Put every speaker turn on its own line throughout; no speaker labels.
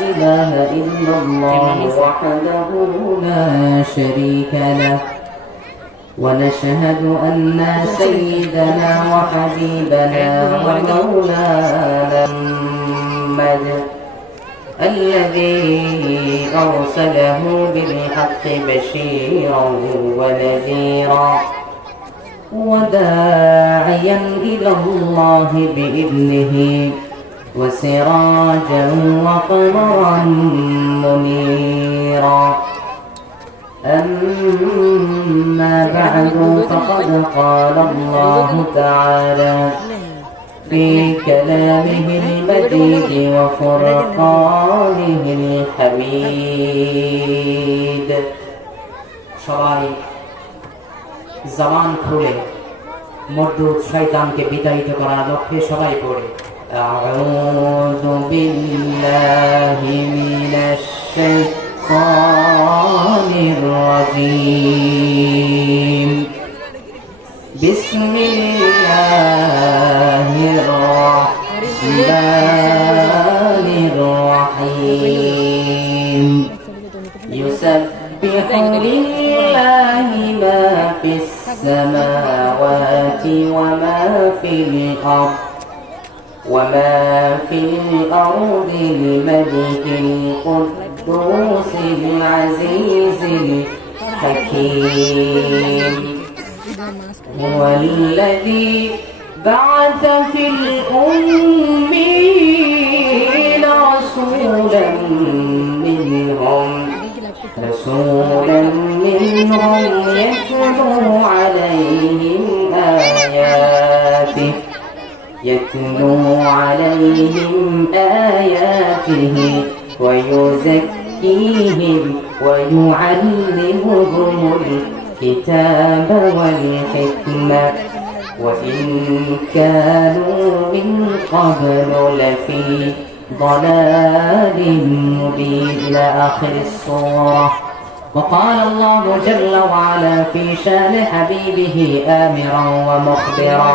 إله إلا الله وحده لا شريك له. ونشهد أن سيدنا وحبيبنا ومولانا محمد الذي أرسله بالحق بشيرا ونذيرا وداعيا إلى الله بإذنه. وسراجا وقمرا منيرا أما بعد فقد قال الله تعالى في كلامه المجيد وفرقانه الحميد সবাই জবান খুলে মর্দুদ শয়তানকে বিতাড়িত করার লক্ষ্যে সবাই পড়ে أعوذ بالله من الشيطان الرجيم. بسم الله الرحمن الرحيم. يسبح لله ما في السماوات وما في الأرض. وما في الأرض الملك القدوس العزيز الحكيم هو الذي بعث في الأمين رسولا منهم رسولا منهم يتلو عليهم يتلو عليهم آياته ويزكيهم ويعلمهم الكتاب والحكمة. وإن كانوا من قبل لفي ضلال مبين. إلى آخر الصورة. وقال الله جل وعلا في شان حبيبه آمرا ومخبرا.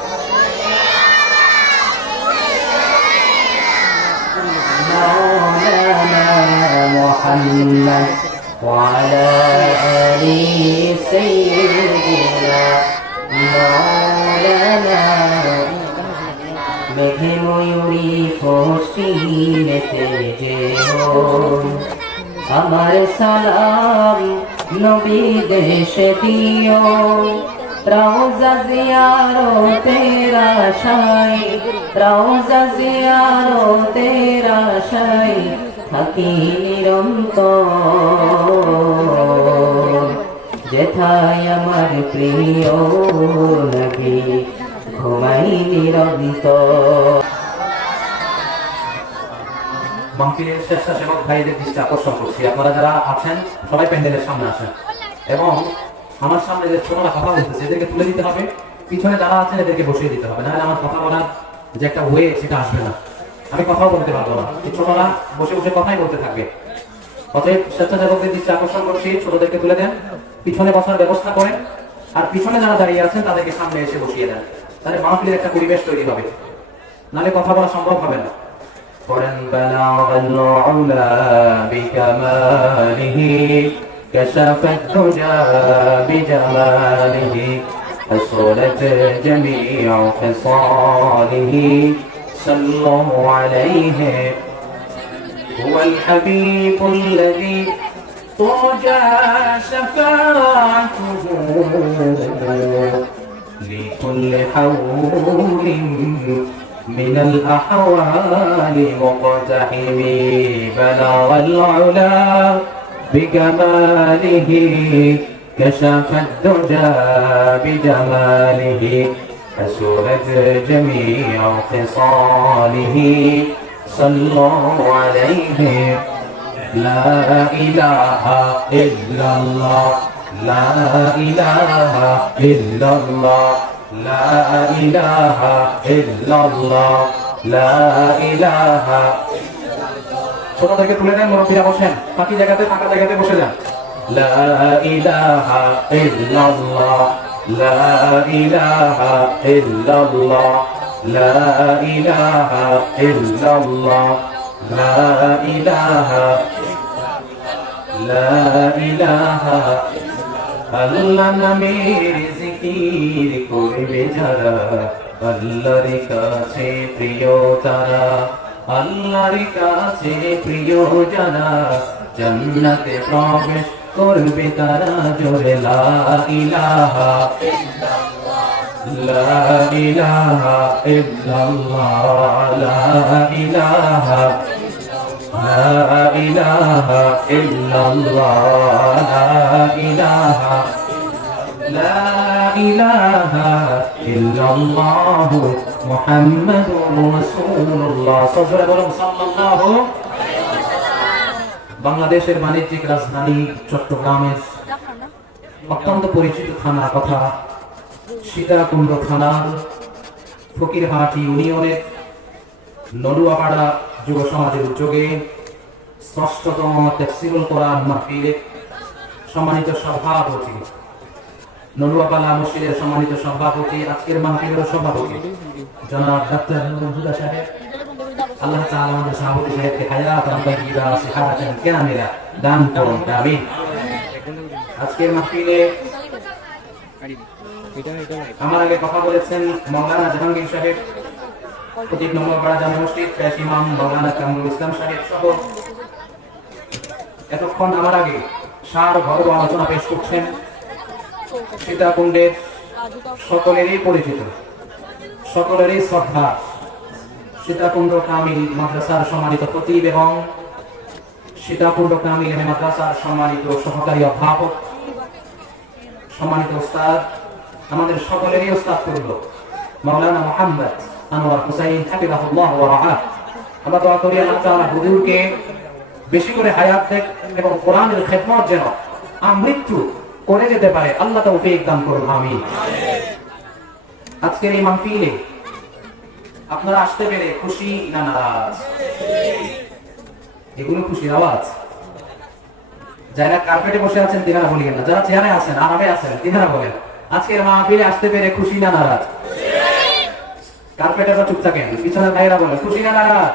وعلى آل سيدنا مولانا মেঘে ময়ূরী পশ্চিমেতে যেও আমার সালাম নবী দেশে দিও রওজা জিয়ারতের আশায় রওজা জিয়ারতের আশায় থাকি নিরন্তর। যেথায় আমার প্রিয় নবী ঘুমাই নিরন্তর।
মাহফিলের স্বেচ্ছাসেবক ভাইদের দৃষ্টি আকর্ষণ করছি। আপনারা যারা আছেন, সবাই প্যান্ডেলের সামনে আসেন। এবং আমার সামনে যে ছোটরা কথা বলতেছে, এদেরকে তুলে দিতে হবে। পিছনে যারা আছেন, এদেরকে বসিয়ে দিতে হবে। নাহলে আমার কথা বলার যে একটা ওয়ে সেটা আসবে না। আমি কথাও বলতে পারবো না এই ছোটরা বসে বসে কথাই বলতে থাকবে অতএব স্বেচ্ছাসেবকদের দৃষ্টি আকর্ষণ করছি ছোটদেরকে তুলে দেন পিছনে বসার ব্যবস্থা করেন আর পিছনে যারা দাঁড়িয়ে আছেন তাদেরকে সামনে এসে বসিয়ে দেন তাহলে মাহফিলের একটা পরিবেশ তৈরি হবে নালে কথা বলা সম্ভব হবে না পড়েন بلغ العلا بكماله كشف الدجى بجماله حصلت جميع خصاله صلوا عليه. هو الحبيب الذي ترجى شفاعته لكل حول من الأحوال مقتحم. بلغ العلا بكماله كشف الدجى بجماله. حسرت جميع خصاله صلوا عليه لا إله إلا الله لا إله إلا الله لا إله إلا الله لا إله ছোটদেরকে তুলে দেন মুরব্বীরা বসেন বাকি জায়গাতে ফাঁকা জায়গাতে বসে যান لا إله إلا الله لا إله إلا الله لا إله إلا الله لا إله لا إله আল্লাহ নামের জিকির করবে যারা আল্লাহর কাছে প্রিয় তারা আল্লাহর কাছে প্রিয় যারা জান্নাতে প্রবেশ করবে তারা জোরে লা ইলাহা লা ইলাহা ইল্লাল্লাহ লা ইলাহা লা ইলাহা ইল্লাল্লাহ লা ইলাহা লা সাল্লাল্লাহু বাংলাদেশের বাণিজ্যিক রাজধানী চট্টগ্রামের অত্যন্ত পরিচিত থানার কথা, সীতাকুণ্ড থানার ফকিরহাট ইউনিয়নের নড়ুয়াপাড়া যুব সমাজের উদ্যোগে ষষ্ঠতম তেফসিরুল কোরআন মাহফিলে সম্মানিত সভাপতি নড়ুয়াপালা মসজিদের সম্মানিত সভাপতি, আজকের মাহফিলের সভাপতি জনাব ডাক্তার সাহেব। আল্লাহ তাআলা আমাদের সভাপতি সাহেবকে হায়াতান তাইয়্যিবা সিহাতান কামিলা দান করুন, আমিন। আজকের মাহফিলে আমার আগে কথা বলেছেন মৌলানা জাহাঙ্গীর সাহেব প্রদীপ নম্বরপাড়া জামা মসজিদ পেশ ইমাম মৌলানা কামরুল ইসলাম সাহেব সহ। এতক্ষণ আমার আগে সার ঘর আলোচনা পেশ করছেন সীতাকুণ্ডের সকলেরই পরিচিত, সকলেরই শ্রদ্ধা। সীতাকুণ্ড কামিল মাদ্রাসার সম্মানিত খতিব এবং সীতাকুণ্ড কামিল মাদ্রাসার সম্মানিত সহকারী অধ্যাপক, সম্মানিত ওস্তাদ আমাদের সকলেরই ওস্তাদ করল মাওলানা মোহাম্মদ আনোয়ার হুসাইন হাফিজাহুল্লাহ ওয়া আমরা দোয়া করি আল্লাহ তাআলা হুজুরকে বেশি করে হায়াত দেখ এবং কোরআনের খেদমত যেন আমৃত্যু করে যেতে পারে। আল্লাহ তৌফিক দান করুন, আমিন। আজকের এই মাহফিলে আপনারা আসতে পেরে খুশি না নারাজ? এগুলো খুশির আওয়াজ। যারা কার্পেটে বসে আছেন, তিনারা বলিয়েন না। যারা চেয়ারে আছেন, আরামে আছেন, তিনারা বলেন, আজকের মাহফিলে আসতে পেরে খুশি না নারাজ? কার্পেটাররা চুপ থাকেন। পিছনের ভাইরা বলেন, খুশি না নারাজ?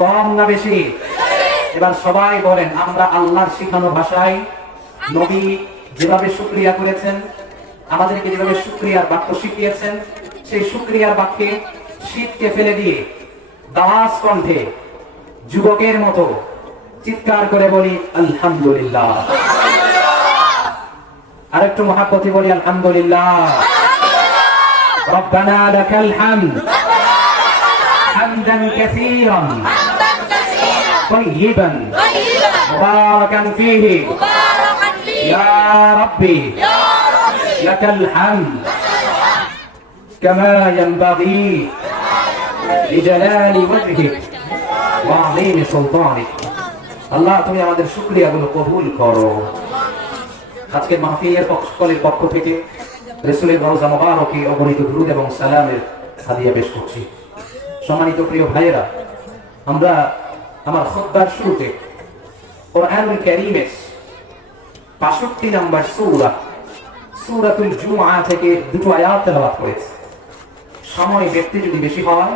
কম না বেশি? এবার সবাই বলেন, আমরা আল্লাহর শিখানো ভাষায় নবী যেভাবে শুক্রিয়া করেছেন, আমাদেরকে যেভাবে শুক্রিয়ার বাক্য শিখিয়েছেন, সেই শুক্রিয়ার বাক্যে শীতকে ফেলে দিয়ে দাস কণ্ঠে যুবকের মতো চিৎকার করে বলি আলহামদুলিল্লাহ আরেকটু মহাপতি বলি আলহামদুলিল্লাহ ربنا لك الحمد حمدا كثيرا طيبا مباركا فيه يا ربي لك الحمد كما ينبغي لجلال وجهك وعظيم سلطانك আল্লাহ তুমি আমাদের শুক্রিয়া গুলো কবুল করো আজকের মাহফিলের পক্ষ সকলের পক্ষ থেকে রসুলের রওজা মোবারকে অগণিত দুরুদ এবং সালামের হাদিয়া পেশ করছি সম্মানিত প্রিয় ভাইয়েরা আমরা আমার খুতবার শুরুতে কোরআনুল কারীমের 65 নম্বর সূরা সূরাতুল জুমআ থেকে দুটো আয়াত তেলাওয়াত করেছি সময় ব্যক্তি যদি বেশি হয়